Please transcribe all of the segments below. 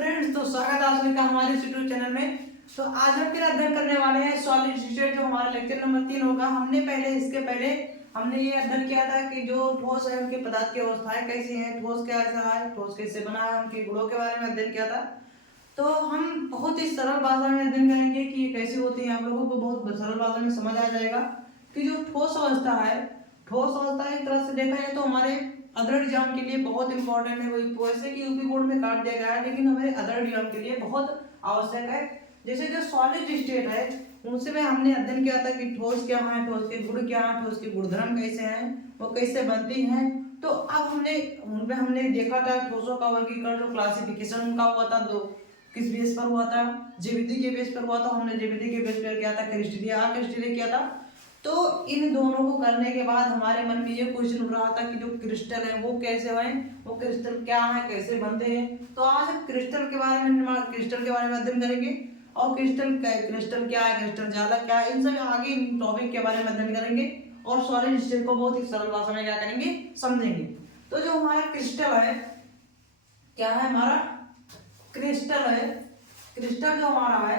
Friends, तो स्वागत है आप सभी का हमारे इस यूट्यूब चैनल में। तो आज हम फिर अध्ययन करने वाले हैं सॉलिड स्टेट, जो हमारा लेक्चर नंबर 3 होगा। इसके पहले हमने ये अध्ययन किया था कि जो ठोस है उनके पदार्थ की अवस्थाएं कैसी हैं, ठोस कैसा है, ठोस कैसे बना है, उनके गुणों के बारे में अध्ययन किया था। तो हम बहुत ही सरल भाषा में अध्ययन करेंगे कि ये कैसी होती है। आप लोगों को बहुत सरल भाषा में समझ आ जाएगा कि जो ठोस अवस्था है, ठोस अवस्था एक तरह से देखा जाए तो हमारे अदर एग्जाम के लिए बहुत इंपॉर्टेंट है। वही वैसे कि यूपी बोर्ड में काट दिया गया है, लेकिन हमारे अदर एग्जाम के लिए बहुत आवश्यक है। जैसे जो सॉलिड स्टेट है उनसे में हमने अध्ययन किया था कि ठोस क्या है, ठोस के गुण क्या है, ठोस के गुणधर्म कैसे हैं, वो कैसे बनती हैं। तो अब हमने देखा था ठोसों का वर्गीकरण, जो क्लासिफिकेशन उनका हुआ था, दो किस बेस पर हुआ था, ज्यामिति के बेस पर हुआ था। हमने ज्यामिति के बेस पर किया था, क्रिस्टलीय किया था। तो इन दोनों को करने के बाद हमारे मन में ये क्वेश्चन उठ रहा था कि जो क्रिस्टल है वो कैसे हैं, वो क्रिस्टल क्या है, कैसे बनते हैं। तो आज हम क्रिस्टल के बारे में अध्ययन करेंगे। और क्रिस्टल क्या है, क्रिस्टल जालक क्या है, इन सब आगे इन टॉपिक के बारे में अध्ययन करेंगे। और सॉलिड स्टेट को बहुत ही सरल भाषा में क्या करेंगे, समझेंगे। तो जो हमारा क्रिस्टल है, क्या है हमारा क्रिस्टल है, क्रिस्टल जो हमारा है,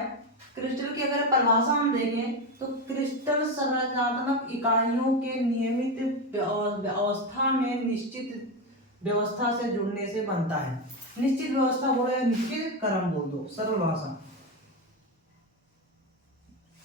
क्रिस्टल की अगर परिभाषा हम देखें तो क्रिस्टल संरचनात्मक इकाइयों के नियमित अवस्था में निश्चित व्यवस्था से जुड़ने से बनता है। निश्चित व्यवस्था बोलो या निश्चित क्रम बोल दो, सरल भाषा।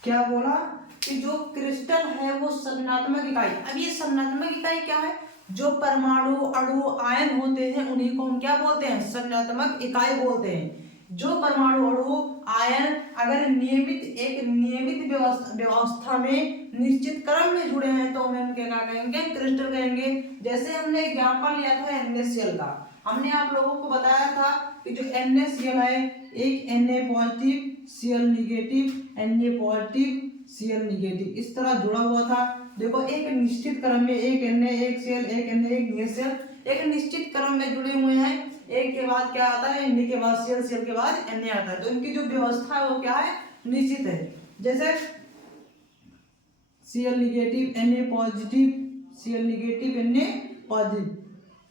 क्या बोला कि जो क्रिस्टल है वो संरचनात्मक इकाई। अब ये संरचनात्मक इकाई क्या है, जो परमाणु अणु आयन होते हैं उन्हीं को हम क्या बोलते हैं, संरचनात्मक इकाई बोलते हैं। जो परमाणु अणु आयन अगर एक नियमित व्यवस्था में निश्चित क्रम में जुड़े हैं तो हमें उनके क्या कहेंगे, क्रिस्टल कहेंगे। जैसे हमने एग्जांपल लिया था NaCl का। हमने आप लोगों को बताया था कि जो NaCl है, एक Na positive Cl negative, Na positive Cl negative, इस तरह जुड़ा हुआ था। देखो एक निश्चित क्रम में एक Na एक Cl एक Na एक NaCl एक निश्चित क्रम में जुड़े हुए हैं। एक के बाद क्या आता है, Na के बाद Cl, Cl के बाद Na आता है। तो इनकी जो व्यवस्था है वो क्या है, निश्चित है। जैसे Cl negative Na positive, Cl negative Na positive,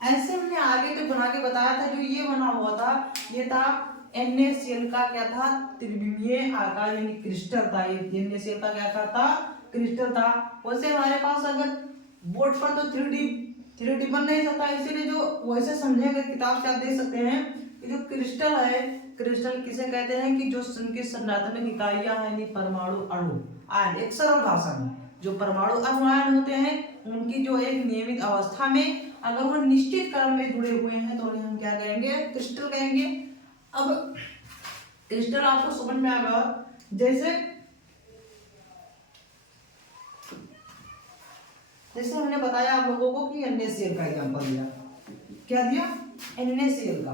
ऐसे हमने आगे तो बना के बताया था। जो ये बना हुआ था ये था NaCl का क्या था, त्रिविमीय आकार यानी क्रिस्टल था। ये NaCl का क्या था, क्रिस्टल था। वैसे हमारे पास अगर बोर्ड पर तो 3D बन नहीं सकता, इसीलिए जो वैसे समझे अगर किताब से आप देख सकते हैं कि जो क्रिस्टल है, क्रिस्टल किसे कहते हैं कि जो उनकी संरचनात्मक इकाइयां हैं, यानी परमाणु अणु आयन। एक सरल भाषा में जो परमाणु अणु आयन होते हैं उनकी जो एक नियमित अवस्था में अगर वो निश्चित क्रम में जुड़े हुए हैं तो उन्हें हम क्या कहेंगे, क्रिस्टल कहेंगे। अब क्रिस्टल आपको समझ में आएगा। जैसे हमने बताया आप लोगों को कि NaCl का एग्जांपल दिया, क्या दिया, NaCl का,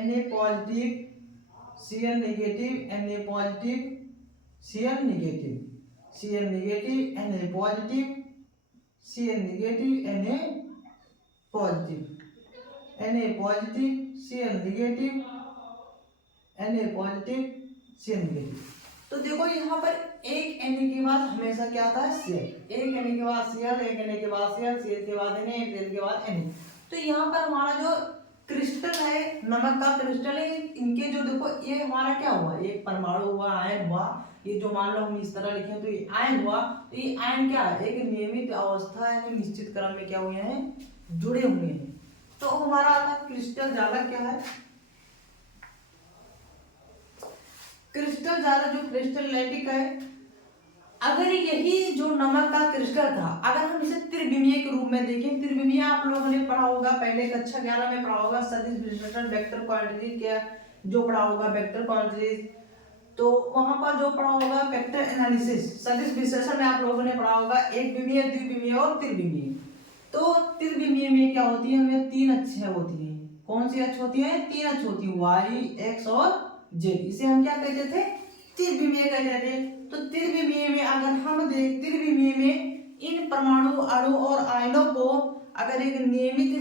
Na positive Cl negative, Na positive Cl negative, Cl negative Na positive, Cl negative Na positive, Na positive Cl negative, Na positive Cl negative. तो देखो यहाँ पर एक Na के बाद हमेशा क्या आता है, Cl, एक Na के बाद Cl, एक Na के बाद Cl, Cl के बाद Na, एक Cl के बाद Na। तो यहाँ पर हमारा जो क्रिस्टल है, नमक का क्रिस्टल है, इनके जो देखो ये हमारा क्या हुआ, एक परमाणु हुआ, आयन हुआ। ये जो मान लो हम इस तरह लिखें तो ये आयन हुआ। तो ये आयन क्या है, एक नियमित अवस्था यानी निश्चित क्रम में क्या हुए हैं, जुड़े हुए हैं। तो हमारा आता क्रिस्टल जालक क्या है, क्रिस्टल जालक जो क्रिस्टलैटिक है। अगर यही जो नमक का क्रिस्टल था, अगर हम इसे त्रिविमीय के रूप में देखें, त्रिविमीय आप लोगों ने पढ़ा होगा पहले कक्षा 11 में पढ़ा होगा, सदिश विश्लेषण, वेक्टर क्वांटिटी क्या जो पढ़ा होगा, वेक्टर क्वांटिटी। तो वहां पर जो पढ़ा होगा वेक्टर एनालिसिस, सदिश विश्लेषण में आप लोगों ने पढ़ा होगा एक विमीय, द्विविमीय और त्रिविमीय। तो त्रिविमीय में क्या होती है, हमें 3 अक्षें होती हैं। कौन सी अक्ष होती है, 3 अक्ष होती है, y, x और z। इसे हम क्या कहते थे, त्रिविमीय कहते थे। तो त्रिविमीय में अगर हम त्रिविमीय में इन परमाणु अणु और आयनों को अगर एक नियमित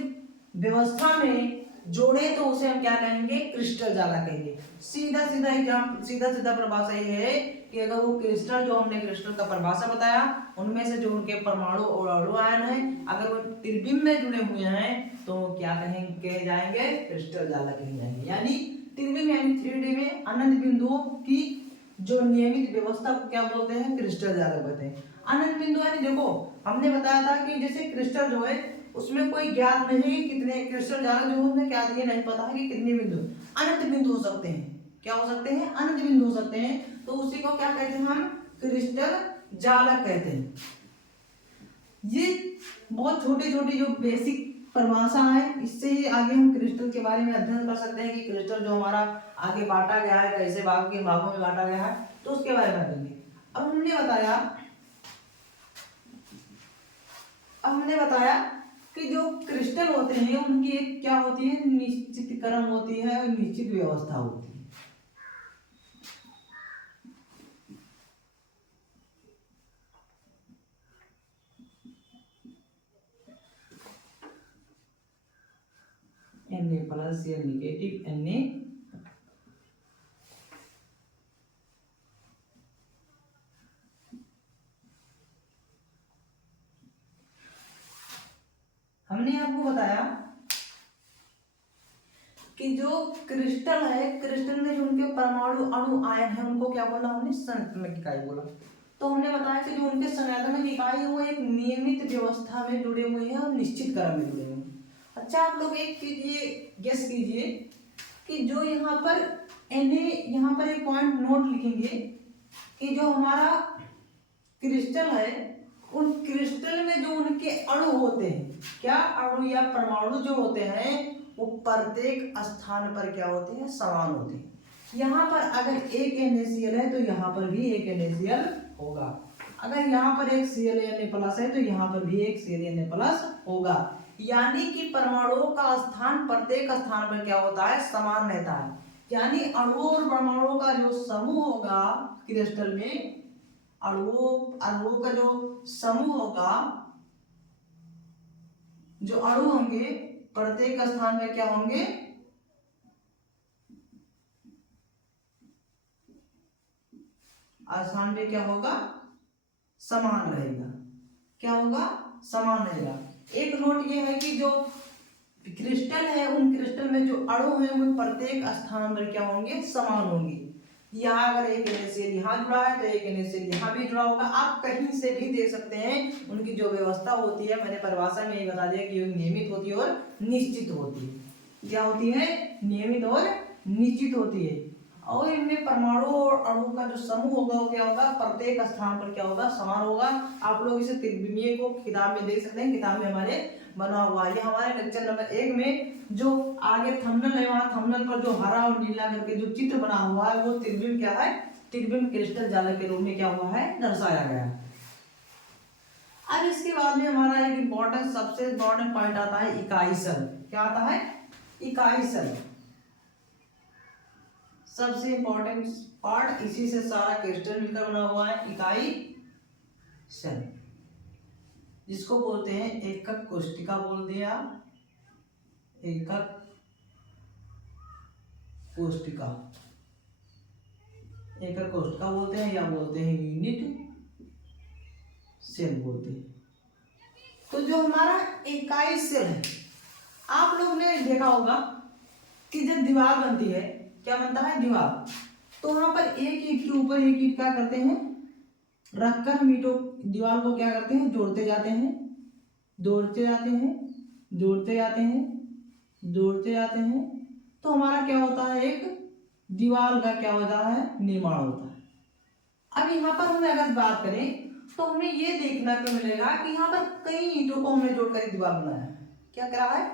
व्यवस्था में जोड़े तो उसे हम क्या कहेंगे, क्रिस्टल जाला कहेंगे। सीधा सीधा परिभाषा ये है कि अगर वो क्रिस्टल, जो हमने क्रिस्टल का परिभाषा बताया, उनमें से जो उनके परमाणु और अणु आयन है, अगर वो त्रिविम में जुड़े हुए हैं तो क्या कहे जाएंगे, क्रिस्टल जाला कहे जाएंगे। यानी त्रिविम यानी 3D में अनंत बिंदुओं की जो नियमित व्यवस्था को क्या बोलते हैं, क्रिस्टल जाला बोलते हैं। अनंत बिंदु यानी देखो हमने बताया था कि जैसे क्रिस्टल जो है उसमें कोई ज्ञात नहीं कितने क्रिस्टल जाला जो उसमें क्या दिए नहीं पता है कि कितने बिंदु, अनंत बिंदु हो सकते हैं। क्या हो सकते हैं, अनंत बिंदु हो सकते हैं। तो उसी को क्या कहते हैं, हम क्रिस्टल जालक कहते हैं। ये बहुत छोटी छोटी जो बेसिक परिभाषा है, इससे ही आगे हम क्रिस्टल के बारे में अध्ययन कर सकते हैं कि क्रिस्टल जो हमारा आगे बांटा गया है, कैसे भागों में बांटा गया है, तो उसके बारे में बताएंगे। अब हमने बताया कि जो क्रिस्टल होते हैं उनकी एक क्या होती है, निश्चित क्रम होती है और निश्चित व्यवस्था होती है। Na प्लस या नेगेटिव Na हमने आपको बताया कि जो क्रिस्टल है, क्रिस्टल में जो उनके परमाणु अणु आयन है उनको क्या बोला हमने, संयुग्मिक इकाई बोला। तो हमने बताया कि जो उनके संयुग्मिक इकाई है वो एक नियमित व्यवस्था में जुड़े हुए हैं और निश्चित क्रम में जुड़े हुए हैं। अच्छा, आप लोग एक चीज ये गेस कीजिए कि जो यहाँ पर यहाँ पर एक पॉइंट नोट लिखेंगे कि जो हमारा क्रिस्टल है, उन क्रिस्टल में जो उनके अणु होते हैं, क्या अणु या परमाणु जो होते हैं वो प्रत्येक स्थान पर क्या होते हैं, समान होते हैं। यहाँ पर अगर एक NaCl है तो यहाँ पर भी एक NaCl होगा। अगर यहाँ पर एक Cl है तो यहाँ पर भी एक Cl होगा। यानी कि परमाणुओं का स्थान प्रत्येक स्थान पर क्या होता है, समान रहता है। यानी अणुओं और परमाणुओं का जो समूह होगा क्रिस्टल में, अणुओं का जो समूह होगा, जो अणु होंगे प्रत्येक स्थान में क्या होंगे, स्थान में क्या होगा, समान रहेगा। क्या होगा, समान रहेगा। एक नोट ये है कि जो क्रिस्टल है उन क्रिस्टल में जो अणु हैं वो प्रत्येक स्थान पर क्या होंगे, समान होंगे। यहाँ अगर एक NaCl यहाँ जुड़ा है तो एक NaCl यहाँ भी जुड़ा होगा। आप कहीं से भी देख सकते हैं उनकी जो व्यवस्था होती है, मैंने परिभाषा में ये बता दिया कि नियमित होती है और निश्चित होती है। क्या होती है, नियमित और निश्चित होती है। और इनमें परमाणु और अणु का जो समूह होगा वो क्या होगा, प्रत्येक स्थान पर क्या होगा, समान होगा। आप लोग इसे त्रिविमीय को किताब में देख सकते हैं, किताब में हमारे बना हुआ है। ये हमारे लेक्चर नंबर 1 में जो आगे थंबनेल है, वहां थंबनेल पर जो हरा और नीला करके जो चित्र बना हुआ है वो त्रिविम क्या है, त्रिविम क्रिस्टल जाला के रूप में क्या हुआ है, दर्शाया गया है। अब इसके बाद में हमारा एक इम्पोर्टेंट, सबसे इम्पोर्टेंट पॉइंट आता है इकाई सेल। क्या आता है, इकाई सेल। सबसे इम्पोर्टेंट पार्ट, इसी से सारा क्रिस्टल मिलकर बना हुआ है, इकाई सेल, जिसको बोलते हैं एकक कोशिका बोलते हैं आप, एकक कोशिका, एकक कोशिका बोलते हैं या बोलते हैं यूनिट सेल बोलते हैं। तो जो हमारा इकाई सेल है, आप लोग ने देखा होगा कि जब दीवार बनती है, क्या बनता है, दीवार, तो वहां पर एक ईंट के ऊपर एक ईंट क्या करते हैं, रखकर हम ईंटों दीवार को क्या करते हैं, जोड़ते जाते हैं, जोड़ते जाते हैं, जोड़ते जाते हैं, जोड़ते जाते हैं। तो हमारा क्या होता है, एक दीवार का क्या होता है, निर्माण होता है। अब यहाँ पर हम अगर बात करें तो हमें ये देखना को मिलेगा कि यहाँ पर कई ईंटों को हमने जोड़कर दीवार बनाया है। क्या करा है,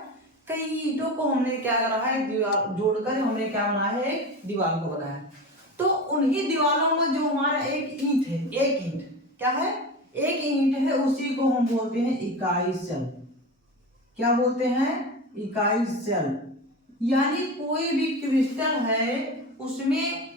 कई ईंटों को हमने क्या करा है, दीवार जोड़कर हमने क्या बनाया है, एक दीवार को बनाया है। तो उन्हीं दीवारों में जो हमारा एक ईंट है, एक ईंट क्या है, एक ईंट है, उसी को हम बोलते हैं इकाई सेल। क्या बोलते हैं, इकाई सेल। यानी कोई भी क्रिस्टल है उसमें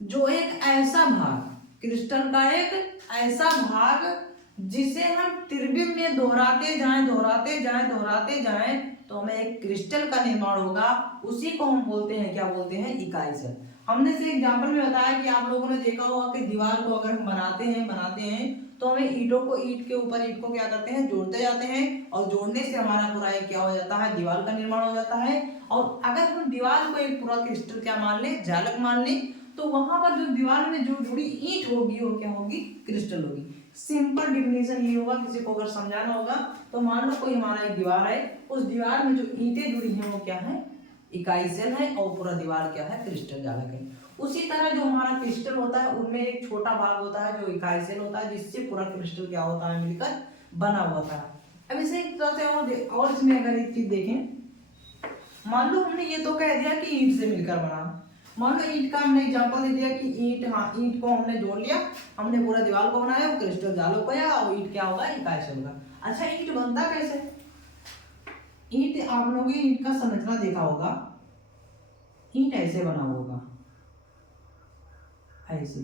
जो एक ऐसा भाग, क्रिस्टल का एक ऐसा भाग जिसे हम त्रिविम में दोहराते जाएं, दोहराते जाएं, दोहराते जाएं, तो हमें एक क्रिस्टल का निर्माण होगा, उसी को हम बोलते हैं, क्या बोलते हैं, इकाई सेल। हमने से एग्जाम्पल में बताया कि आप लोगों ने देखा होगा कि दीवार को अगर हम बनाते हैं तो हमें ईंटों को ईंट के ऊपर ईंट को क्या करते हैं, जोड़ते जाते हैं, और जोड़ने से हमारा पूरा एक क्या हो जाता है, दीवार का निर्माण हो जाता है। और अगर हम दीवार को एक पूरा क्रिस्टल क्या मान लें, जालक मान लें, तो वहां पर जो दीवार में जो जुड़ी ईंट होगी वो क्या होगी, क्रिस्टल होगी। सिंपल डिफिनेशन ये होगा, किसी को अगर समझाना होगा तो मान लो कोई हमारा एक दीवार है, उस दीवार में जो ईंटें जुड़ी हैं वो क्या है, इकाई सेल है, और पूरा दीवार क्या है, क्रिस्टल जालक है। उसी तरह जो हमारा क्रिस्टल होता है उनमें एक छोटा भाग होता है जो इकाई सेल होता है, जिससे पूरा क्रिस्टल क्या होता है, मिलकर बना हुआ था। अब इसे एक तरह से और इसमें अगर एक चीज देखें, मान लो हमने ये तो कह दिया कि ईंट से मिलकर बना, मान लो ईंट का हमने एग्जांपल दे दिया कि ईंट, हाँ ईंट को हमने जोड़ लिया, हमने पूरा दीवार को बनाया, वो क्रिस्टल जालक होगा, और ईंट क्या होगा, इकाई सेल होगा। अच्छा ईंट बनता कैसे, ईंट आप लोगों ने ईंट का संरचना देखा होगा, ईंट ऐसे बना होगा, ऐसे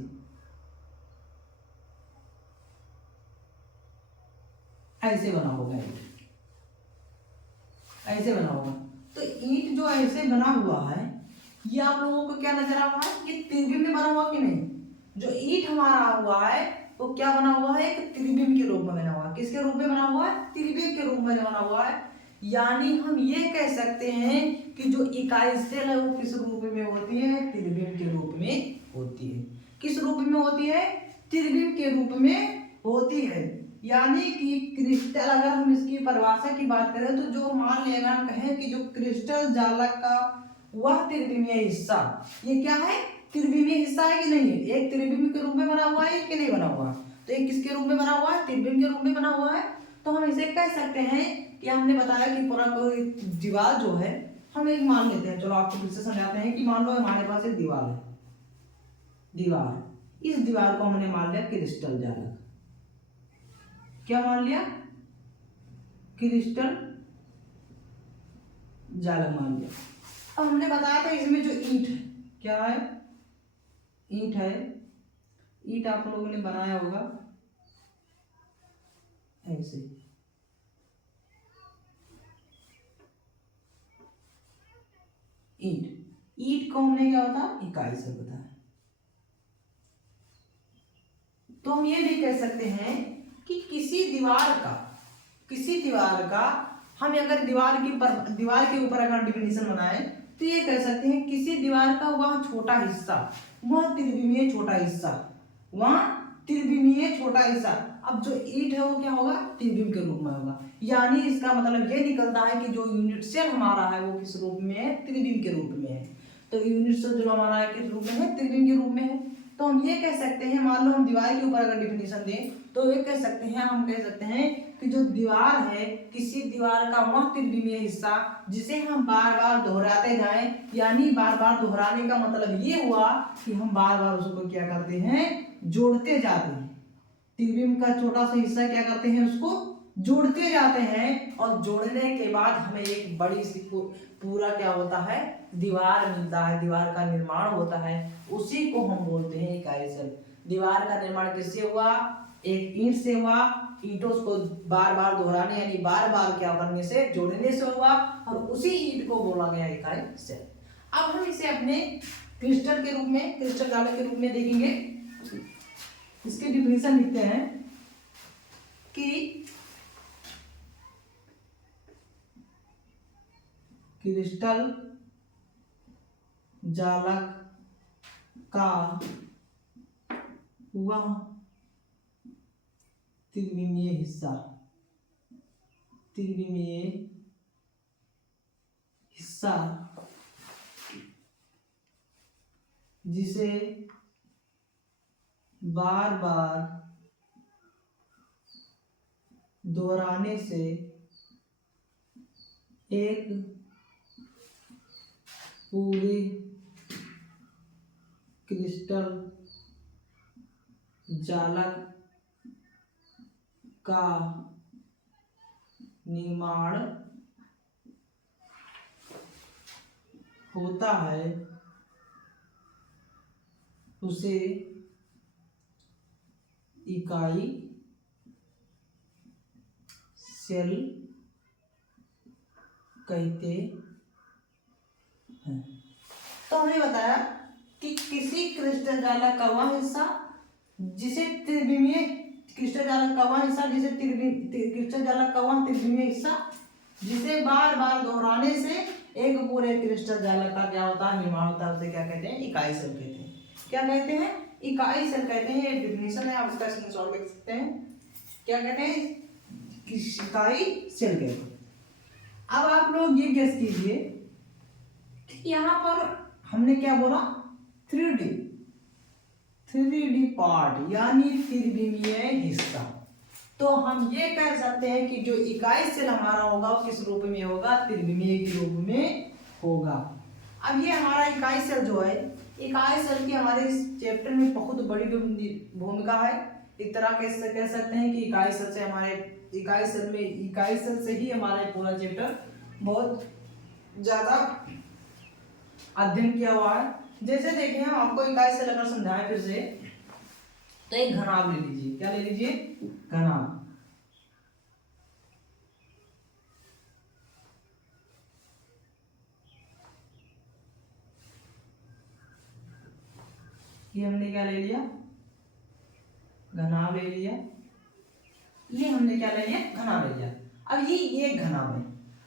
ऐसे बना होगा, ऐसे बना होगा। तो ईंट जो ऐसे बना हुआ है, ये आप लोगों को क्या नजर आ रहा है, ये त्रिविम में बना हुआ कि नहीं। जो ईंट हमारा हुआ है वो क्या बना हुआ है, एक त्रिविम के रूप में बना हुआ है। किसके रूप में बना हुआ है, त्रिविम के रूप में बना हुआ है। यानी हम ये कह सकते हैं कि जो इकाई सेल है वो किस रूप में होती है, त्रिविम के रूप में होती है। किस रूप में होती है, त्रिविम के रूप में होती है। यानी कि क्रिस्टल, अगर हम इसकी परिभाषा की बात करें तो जो मान लेना हम कहें कि जो क्रिस्टल जालक का वह त्रिविमीय हिस्सा, ये क्या है, त्रिविमीय हिस्सा है कि नहीं है, एक त्रिविम के रूप में बना हुआ है कि नहीं बना हुआ, तो एक किसके रूप में बना हुआ है, त्रिविम के रूप में बना हुआ है। तो हम इसे कह सकते हैं कि हमने बताया कि पूरा कोई दीवार जो है, हम एक मान लेते हैं, चलो आपको फिर से समझाते हैं कि मान लो हमारे पास एक दीवार है, दीवार, इस दीवार को हमने मान लिया क्रिस्टल जालक, क्या मान लिया, क्रिस्टल जालक मान लिया। अब हमने बताया था इसमें जो ईंट है, क्या है, ईंट है, ईंट आप लोगों ने बनाया होगा ऐसे, ईंट, ईंट को हमने क्या होता, इकाई से बताया। तो हम ये भी कह सकते हैं कि किसी दीवार का हम अगर दीवार के ऊपर अगर डिफिनेशन बनाए तो ये कह सकते हैं किसी दीवार का वह छोटा हिस्सा, वह त्रिविमीय छोटा हिस्सा, वह त्रिविमीय छोटा हिस्सा। अब जो ईंट है वो क्या होगा, त्रिविम के रूप में होगा। यानी इसका मतलब ये निकलता है कि जो यूनिट सेल हमारा है वो किस रूप में है, त्रिविम के रूप में है। तो यूनिट सेल जो हमारा है किस रूप में है, त्रिविम के रूप में है। तो हम ये कह सकते हैं, मान लो हम दीवार के ऊपर अगर डिफिनेशन दें तो ये कह सकते हैं, हम कह सकते हैं कि जो दीवार है, किसी दीवार का वह त्रिविमीय हिस्सा जिसे हम बार बार दोहराते जाएं, यानी बार बार दोहराने का मतलब ये हुआ कि हम बार बार उसको क्या करते हैं, जोड़ते जाते हैं। त्रिविम का छोटा सा हिस्सा क्या करते हैं, उसको जोड़ते जाते हैं, और जोड़ने के बाद हमें एक बड़ी सी पूरा क्या होता है, दीवार मिलता है, दीवार का निर्माण होता है, उसी को हम बोलते हैं इकाई सेल। दीवार का निर्माण किससे हुआ, एक ईंट से हुआ, ईंटों को बार बार दोहराने यानी बार बार क्या करने से, जोड़ने से हुआ, और उसी ईंट को बोला गया इकाई सेल। अब हम इसे अपने क्रिस्टल के रूप में, क्रिस्टल जालक के रूप में देखेंगे। इसके डिफिनेशन लिखते हैं कि क्रिस्टल जालक का वह त्रिविमीय हिस्सा, त्रिविमीय हिस्सा जिसे बार बार दोहराने से एक पूरे क्रिस्टल जालक का निर्माण होता है, उसे इकाई सेल कहते हैं। तो हमने बताया कि किसी क्रिस्टल जालक का वह हिस्सा जिसे त्रिविमीय क्रिस्टल जालक का वह हिस्सा जिसे क्रिस्टल जालक का वह त्रिविमीय हिस्सा जिसे बार बार दोहराने से एक पूरे क्रिस्टल जालक का क्या होता है, निर्माण होता है, उसे क्या कहते हैं, इकाई सेल कहते हैं। क्या कहते हैं, इकाई सेल कहते हैं। ये डेफिनेशन है, आप इसका स्क्रीनशॉट लिख सकते हैं। क्या कहते हैं, इकाई सेल कहते हैं। अब आप लोग ये गेस कीजिए कि यहाँ पर हमने क्या बोला, 3D पार्ट यानी त्रिविमीय हिस्सा। तो हम ये कह सकते हैं कि जो इकाई सेल हमारा होगा वो किस रूप में होगा, त्रिविमीय के रूप में होगा। अब ये हमारा इकाई सेल जो है, इकाई सेल की हमारे इस चैप्टर में बहुत बड़ी भूमिका है। एक तरह से कह सकते हैं कि इकाई सेल से ही हमारा पूरा चैप्टर बहुत ज्यादा अध्ययन किया हुआ है। जैसे देखिए, हम आपको इकाई सेल अगर समझाएं फिर से, तो एक घनाभ ले लीजिए। क्या ले लीजिए, घनाभ। ये हमने क्या ले लिया, घनाभ ले लिया। ये हमने क्या ले लिया, घनाभ ले लिया। अब ये घनाभ है।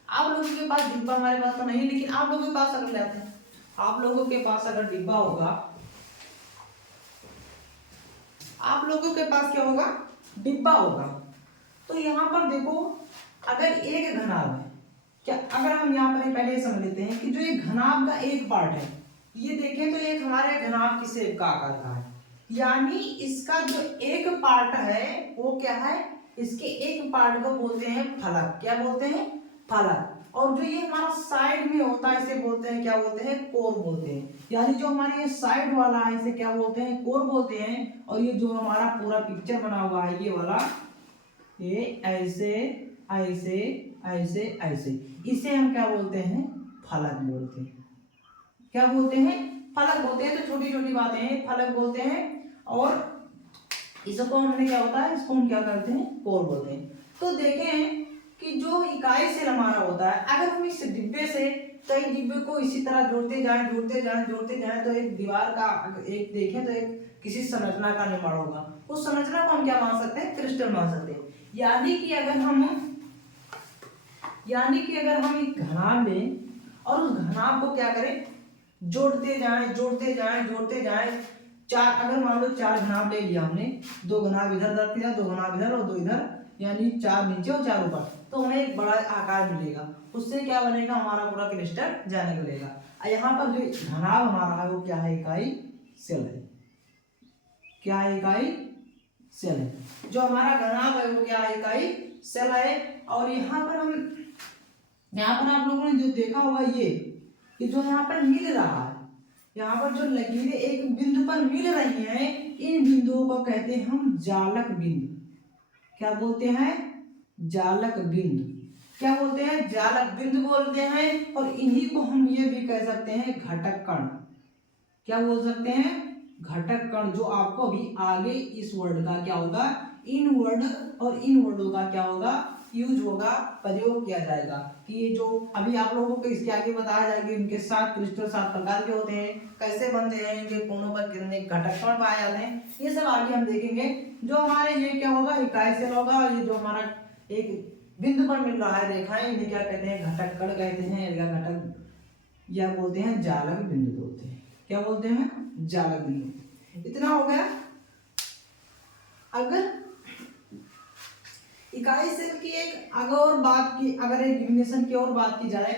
आप लोगों के पास डिब्बा, हमारे पास तो नहीं, लेकिन आप लोगों के पास अगर लेते हैं, आप लोगों के पास अगर डिब्बा होगा, आप लोगों के पास क्या होगा, डिब्बा होगा। तो यहाँ पर देखो, अगर एक घनाभ है, क्या अगर हम यहाँ पर पहले समझ लेते हैं कि जो ये घनाभ का एक पार्ट है, ये देखें तो एक हमारे घनाभ की शेप का आकार का है, यानी इसका जो एक पार्ट है वो क्या है, इसके एक पार्ट को बोलते हैं फलक। क्या बोलते हैं, फलक। और जो ये हमारा साइड में होता है इसे बोलते हैं, क्या बोलते हैं, कोर बोलते हैं। यानी जो हमारे ये साइड वाला है इसे क्या बोलते हैं, कोर बोलते हैं। और ये जो हमारा पूरा पिक्चर बना हुआ है ये वाला, ये ऐसे ऐसे ऐसे ऐसे, इसे हम क्या बोलते हैं, फलक बोलते हैं। क्या बोलते हैं, फलक बोलते हैं। तो छोटी छोटी बातें हैं, फलक बोलते हैं। और इसको हमने क्या होता है, इसको हम क्या करते हैं, कोर बोलते हैं। तो देखें कि जो इकाई सेल हमारा होता है, अगर हम इस डिब्बे से कई डिब्बे को इसी तरह जोड़ते जाएं तो एक दीवार का एक देखें तो एक किसी संरचना का निर्माण होगा। उस संरचना को हम क्या मान सकते हैं, क्रिस्टल मान सकते हैं। यानी कि अगर हम एक घनाभ लें और उस घनाभ को क्या करें, जोड़ते जाएं। चार, अगर मान लो 4 घनाभ ले लिया हमने, 2 घनाभ इधर रख दिया, 2 घनाभ इधर और 2 इधर, यानी 4 नीचे और 4 ऊपर, तो हमें एक बड़ा आकार मिलेगा। उससे क्या बनेगा, हमारा पूरा क्रिस्टल जाने लगेगा। यहाँ पर जो घनाभ हमारा है वो क्या है, इकाई सेल है। क्या है, इकाई सेल है। जो हमारा घनाभ है वो क्या है, इकाई सेल है। और यहाँ पर आप लोगों ने जो देखा होगा ये कि जो यहाँ पर मिल रहा है, यहाँ पर जो लकीरें एक बिंदु पर मिल रही हैं, इन बिंदुओं को कहते हैं हम जालक बिंदु। क्या बोलते हैं, जालक बिंदु। क्या बोलते हैं, जालक बिंदु बोलते हैं। और इन्हीं को हम ये भी कह सकते हैं घटक कण। क्या बोल सकते हैं, घटक कण। जो आपको अभी आगे इस वर्ड का क्या होगा, इन वर्ड और इन वर्डों का क्या होगा, यूज होगा, प्रयोग किया जाएगा। कि ये जो अभी आप लोगों को इसके आगे बताया जाएगा, इनके 7 क्रिस्टल 7 प्रकार के होते हैं, कैसे बनते हैं, इनके कोनों पर कितने घटक कण पाए जाते हैं, ये सब आगे हम देखेंगे। जो हमारे ये क्या होगा, इकाई सेल होगा। ये जो हमारा एक बिंदु पर मिल रहा है रेखाएं, इन्हें क्या कहते हैं, घटक कण कहते हैं, या घटक, या बोलते हैं जालक बिंदु बोलते हैं। क्या बोलते हैं, जालक बिंदु। इतना हो गया। अगर इकाई सेल की एक अगर एक डिफिनेशन की और बात की जाए,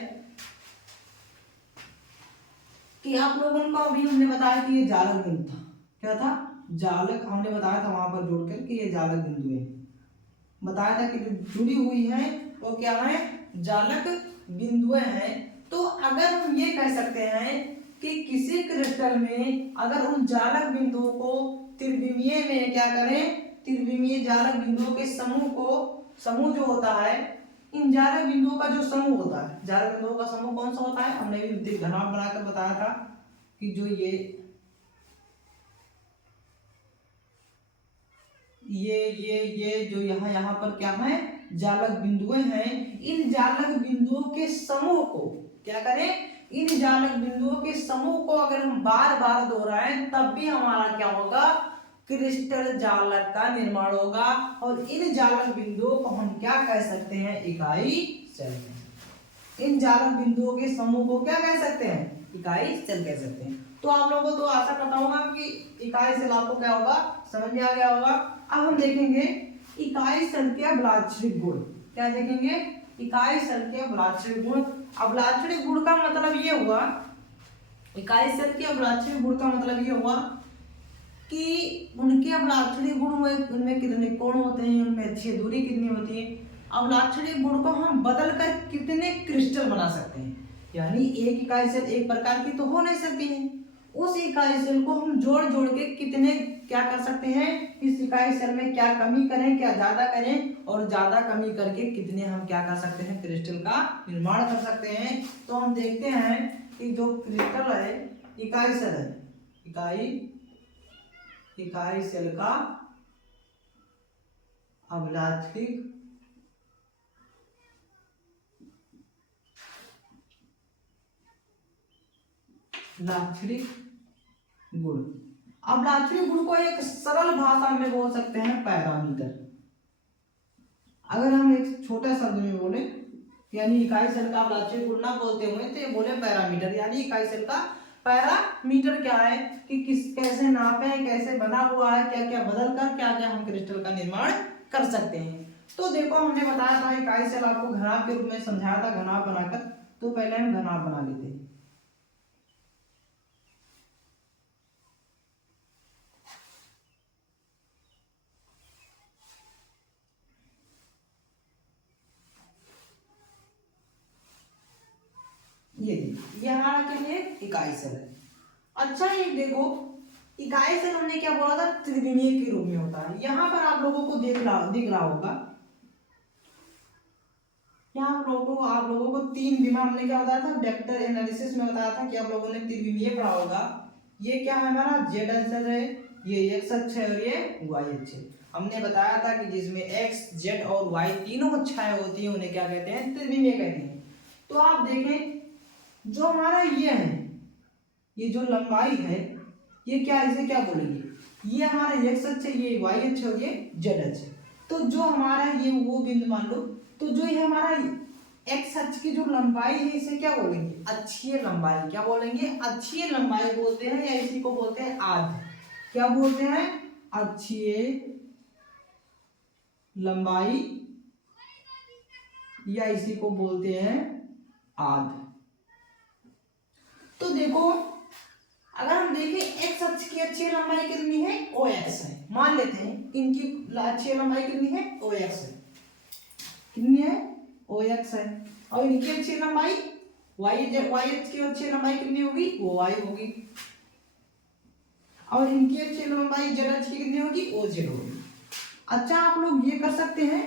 कि आप लोगों को अभी हमने बताया कि ये जालक बिंदु था। क्या था, जालक। हमने बताया था वहां पर जोड़कर कि ये जालक बिंदु है। बताया था कि जो जुड़ी हुई है वो क्या है, जालक बिंदुएं हैं। तो अगर हम ये कह सकते हैं कि किसी क्रिस्टल में अगर उन जालक बिंदुओं को त्रिविमीय में क्या करें, त्रिविमीय जालक बिंदुओं के समूह जो होता है, इन जालक बिंदुओं का जो समूह होता है, जालक बिंदुओं का समूह कौन सा होता है, हमने भी घनाभ बनाकर बताया था कि जो ये जो यहाँ पर क्या है, जालक बिंदुएं हैं। इन जालक बिंदुओं के समूह को क्या करें, इन जालक बिंदुओं के समूह को अगर हम बार बार दोहराएं तब भी हमारा क्या होगा, क्रिस्टल जालक का निर्माण होगा। और इन जालक बिंदुओं को हम क्या कह सकते हैं, इकाई सेल। इन जालक बिंदुओं के समूह को क्या कह सकते हैं, इकाई सेल कह सकते हैं। तो आप लोगों को तो आशा करता होगा कि इकाई सेल आपको क्या होगा, समझ में आ गया होगा। अब हम देखेंगे इकाई सेल के अभिलाक्षणिक गुण। क्या देखेंगे, इकाई सेल के अभिलाक्षणिक गुण। अभिलाक्षणिक गुण का मतलब ये हुआ, इकाई सेल के अभिलाक्षणिक गुण का मतलब ये हुआ कि उनके अभिलाक्षणिक गुण में, उनमें कितने कोण होते हैं, उनमें अच्छी दूरी कितनी होती है। अभिलाक्षणिक गुण को हम बदल कर कितने क्रिस्टल बना सकते हैं। यानी एक इकाई सेल एक प्रकार की तो हो नहीं सकती है, उस इकाई सेल को हम जोड़ जोड़ के कितने क्या कर सकते हैं, इस इकाई सेल में क्या कमी करें, क्या ज्यादा करें, और ज्यादा कमी करके कितने हम क्या कर सकते हैं, क्रिस्टल का निर्माण कर सकते हैं। तो हम देखते हैं कि जो क्रिस्टल है, इकाई सेल है, इकाई सेल का अभिलाक्षणिक लाक्षणिक गुण। अब लाक्षणिक गुण को एक सरल भाषा में बोल सकते हैं पैरामीटर। अगर हम एक छोटे शब्द में बोले, यानी इकाई सेल का लाक्षणिक गुण ना बोलते हुए तो ये बोले पैरामीटर। यानी इकाई सेल का पैरामीटर क्या है कि कैसे नापे, कैसे बना हुआ है, क्या क्या बदल कर क्या क्या हम क्रिस्टल का निर्माण कर सकते हैं। तो देखो हमने बताया था इकाई सेल आपको घनाभ के रूप में समझाया था, घनाभ बनाकर। तो पहले हम घनाभ बना लेते हैं। ये हमारा क्या है, इकाई सेल है। अच्छा ये देखो, इकाई सेल हमने क्या बोला था, त्रिविमीय के रूप में होता है। यहाँ पर आप लोगों को दिख रहा होगा, यहाँ आप लोगों को तीन विमा हमने क्या बताया था, वेक्टर एनालिसिस में बताया था कि आप लोगों ने त्रिविमीय पढ़ा होगा। ये क्या है हमारा, जेड अक्ष है, ये एक्स अक्ष है और ये वाई अक्ष है। हमने बताया था कि जिसमें एक्स, जेड और वाई तीनों अक्षाएं होती हैं उन्हें क्या कहते हैं, त्रिविमीय कहते हैं। तो आप देखें जो हमारा ये है, ये जो लंबाई है, ये क्या, इसे क्या बोलेंगे, ये हमारा एक्स अक्ष है, ये वाई अक्ष और ये जेड अक्ष। तो जो हमारा ये वो बिंदु मान लो, तो जो ये हमारा एक्स अक्ष की जो लंबाई है इसे क्या बोलेंगे, अक्षीय लंबाई। क्या बोलेंगे, अक्षीय लंबाई बोलते हैं, या इसी को बोलते हैं आध। क्या बोलते हैं, अक्षीय लंबाई, या इसी को बोलते हैं आध। तो देखो अगर हम देखें एक्स अक्ष की अक्षीय लंबाई कितनी है, ओ एक्स है। मान लेते हैं इनकी अक्षीय लंबाई कितनी है, ओ एक्स है। कितनी है, ओ एक्स है। और इनकी अक्षीय लंबाई वाई एक्स की अक्षीय लंबाई कितनी होगी, वो वाई होगी। और इनकी अक्षीय लंबाई जेड अक्ष की कितनी होगी, ओ जेड होगी। अच्छा आप लोग ये कर सकते हैं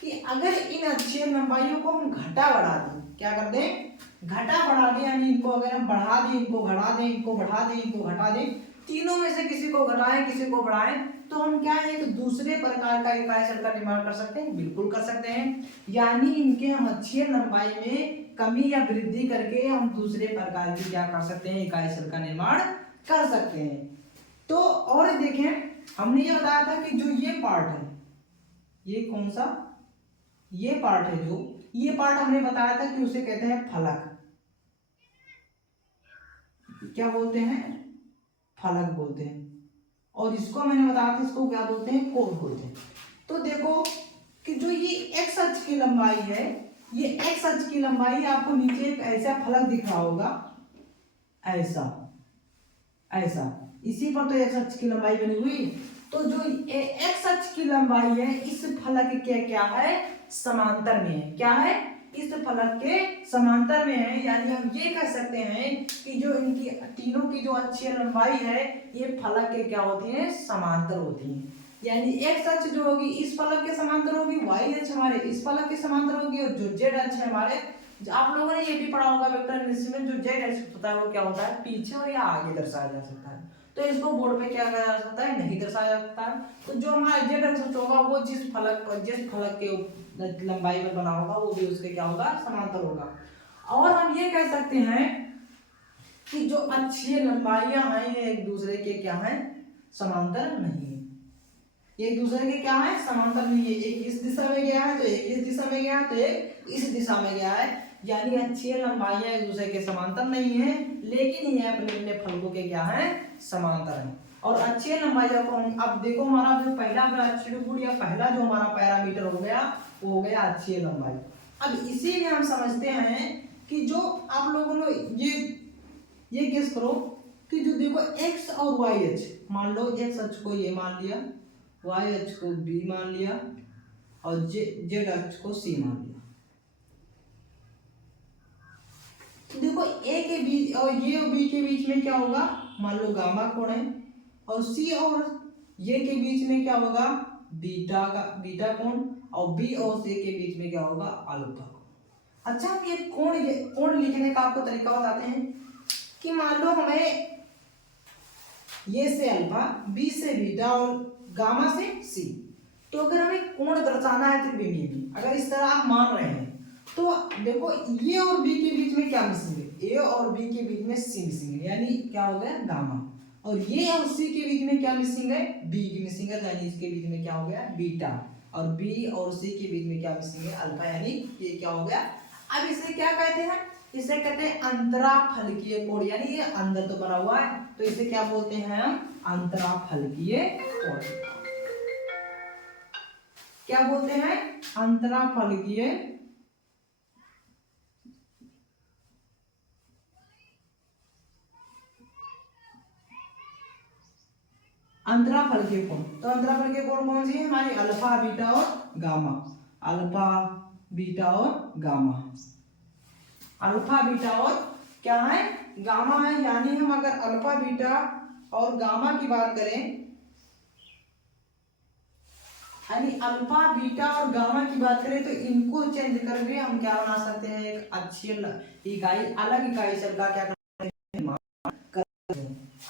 कि अगर इन अक्षीय लंबाइयों को हम घटा बढ़ा दें, क्या कर दें, घटा बढ़ा दें, यानी इनको अगर हम बढ़ा दें, इनको घटा दें, इनको बढ़ा दें, इनको घटा दें, तीनों में से किसी को घटाएं किसी को बढ़ाएं, तो हम क्या है, एक दूसरे प्रकार का इकाई सेल का निर्माण कर सकते हैं। बिल्कुल कर सकते हैं। यानी इनके हम अक्षीय लंबाई में कमी या वृद्धि करके हम दूसरे प्रकार की क्या कर सकते हैं, इकाई सेल का निर्माण कर सकते हैं। तो और देखें हमने ये बताया था कि जो ये पार्ट है, ये कौन सा, ये पार्ट है, जो ये पार्ट हमने बताया था कि उसे कहते हैं फलक। क्या बोलते हैं, फलक बोलते हैं। और इसको मैंने बताया था, इसको क्या बोलते हैं, कोर बोलते हैं। तो देखो कि जो ये एक्स अक्ष की लंबाई है, ये एक्स अक्ष की लंबाई आपको नीचे एक ऐसा फलक दिख रहा होगा, ऐसा ऐसा, इसी पर तो एक्स अक्ष की लंबाई बनी हुई। तो जो एक्स अक्ष की लंबाई है इस फलक के क्या है, समांतर में है। क्या है, इस फलक के समांतर में है। यानी हम ये कह सकते हैं कि जो इनकी तीनों की जो अक्षीय लंबाई है ये फलक के क्या होती है, समांतर होती है। यानी एक्स अक्ष जो होगी इस फलक के समांतर होगी, वाई अक्ष हमारे इस फलक के समांतर होगी, और जो जेड अक्ष है हमारे आप लोगों ने ये भी पढ़ा होगा वेक्टर एनालिसिस में, जो जेड एक्सिस होता है वो क्या होता है, पीछे और या आगे दर्शाया जा सकता है। तो इसको बोर्ड पे क्या करा जा सकता है, नहीं दर्शाया जा सकता है। तो जो हमारा जेड एक्सिस होगा वो जिस फलक के लंबाई पर बना होगा वो भी उसके क्या होगा, समांतर होगा। और हम ये कह सकते हैं कि जो अक्षीय लंबाइयां हैं ये एक दूसरे के क्या हैं, समांतर नहीं है। एक दूसरे के क्या है, समांतर नहीं है। एक इस दिशा में गया है तो एक इस दिशा में गया है तो एक इस दिशा में गया है, यानी अक्षीय लंबाइयां एक दूसरे के समांतर नहीं है, लेकिन ये अपने अपने फलकों के क्या है, समांतर है। और अक्षीय लंबाइयों को हम अब देखो, हमारा जो पहला अट्रिब्यूट या पहला जो हमारा पैरामीटर हो गया वो हो गया अक्षीय लंबाई। अब इसी में हम समझते हैं कि जो आप लोगों ने ये गेस करो कि जो देखो एक्स और वाई अक्ष, मान लो एक्स अक्ष को ये मान लिया, वाई अक्ष को बी मान लिया और जेड अक्ष को सी मान लिया। तो देखो ए के बीच और ये और बी के बीच में क्या होगा, मान लो गामा कोण है, और सी और ये के बीच में क्या होगा, बीटा कोण, और बी और सी के बीच में क्या होगा, अल्फा कोण। अच्छा, हम ये कोण लिखने का आपको तरीका बताते हैं कि मान लो हमें ये से अल्फा, बी से बीटा और गामा से सी, तो अगर हमें कोण दर्शाना है त्रिकोणीय भी, अगर इस तरह आप मान रहे हैं तो देखो ये और बी के बीच में क्या मिसिंग है, ए और बी के बीच में सी मिसिंग है, यानी क्या हो गया, गामा। और ये और सी के बीच में क्या मिसिंग है, बी की मिसिंग है, यानी इसके बीच में क्या हो गया, बीटा। और बी और सी के बीच में क्या मिसिंग है, अल्फा, यानी ये क्या हो गया। अब इसे क्या कहते हैं, इसे कहते हैं अंतराफलकीय कोण, यानी ये अंदर तो बना हुआ है तो इसे क्या बोलते हैं हम, अंतराफलकीय कोण। क्या बोलते हैं, अंतराफलकीय कोण। तो अंतराफलकीय कोण कौन सी है हमारी, अल्फा बीटा और गामा, अल्फा बीटा और गामा, अल्फा बीटा और क्या है, गामा है। यानी हम अगर अल्फा बीटा और गामा की बात करें, यानी अल्फा बीटा और गामा की बात करें तो इनको चेंज करके हम क्या बना सकते हैं, एक अक्षीय इकाई, अलग इकाई शब्द का क्या करते हैं।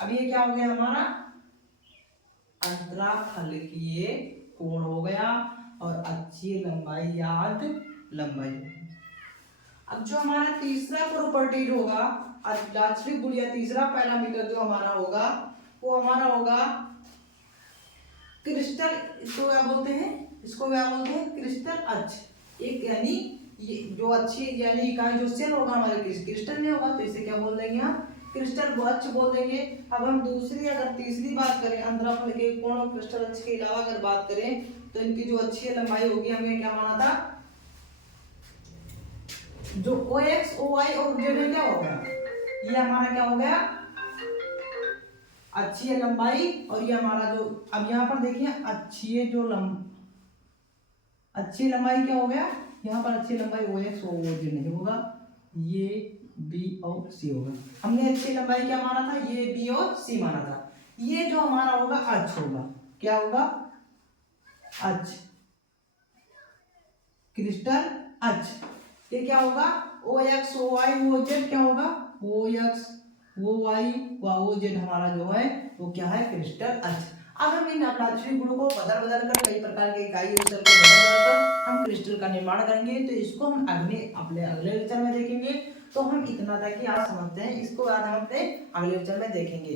अब ये क्या हो गया हमारा, अंतराफलकीय कोण हो गया और अक्षीय लंबाई याद लंबाई। अब जो हमारा तीसरा प्रॉपर्टी होगा, अत्याक्षरिक या तीसरा पैरामीटर जो हमारा होगा वो हमारा होगा क्रिस्टल। इसको क्या बोलते हैं, इसको क्या बोलते हैं, क्रिस्टल अक्ष। एक यानी ये जो अच्छी यानी इकाई जो सेल होगा हमारे क्रिस्टल में होगा, तो इसे क्या बोल देंगे हम, क्रिस्टल अक्ष बोल देंगे। अब हम दूसरी अगर तीसरी बात करें, अंतराफलकीय कोण और क्रिस्टल अक्ष के अलावा अगर बात करें तो इनकी जो अच्छी लंबाई होगी, हमने क्या माना था, जो ओ एक्स ओ वाई और जेड में क्या होगा, ये हमारा क्या हो गया, अक्षीय लंबाई। और ये हमारा जो अब यहाँ पर देखिए अक्षीय अक्षीय लंबाई क्या हो गया, यहाँ पर अक्षीय लंबाई ओ एक्स ओ जेड नहीं होगा, ये बी और सी होगा। हमने अक्षीय लंबाई क्या माना था, ये बी और सी माना था। ये जो हमारा होगा अक्ष होगा, क्या होगा, अक्ष, क्रिस्टल अक्ष। ये क्या होगा, O X O Y O Z क्या होगा, ओ एक्स वो वाई वो जेड हमारा जो है वो क्या है, क्रिस्टल अक्ष। अब हम इन अपाक्षिक गुणों को बदल कर कई प्रकार के इकाई को बदल कर हम क्रिस्टल का निर्माण करेंगे। तो इसको हम अपने अगले लेक्चर में देखेंगे। तो हम इतना तक ही आज समझते हैं, इसको आज हम अपने अगले लेक्चर में देखेंगे।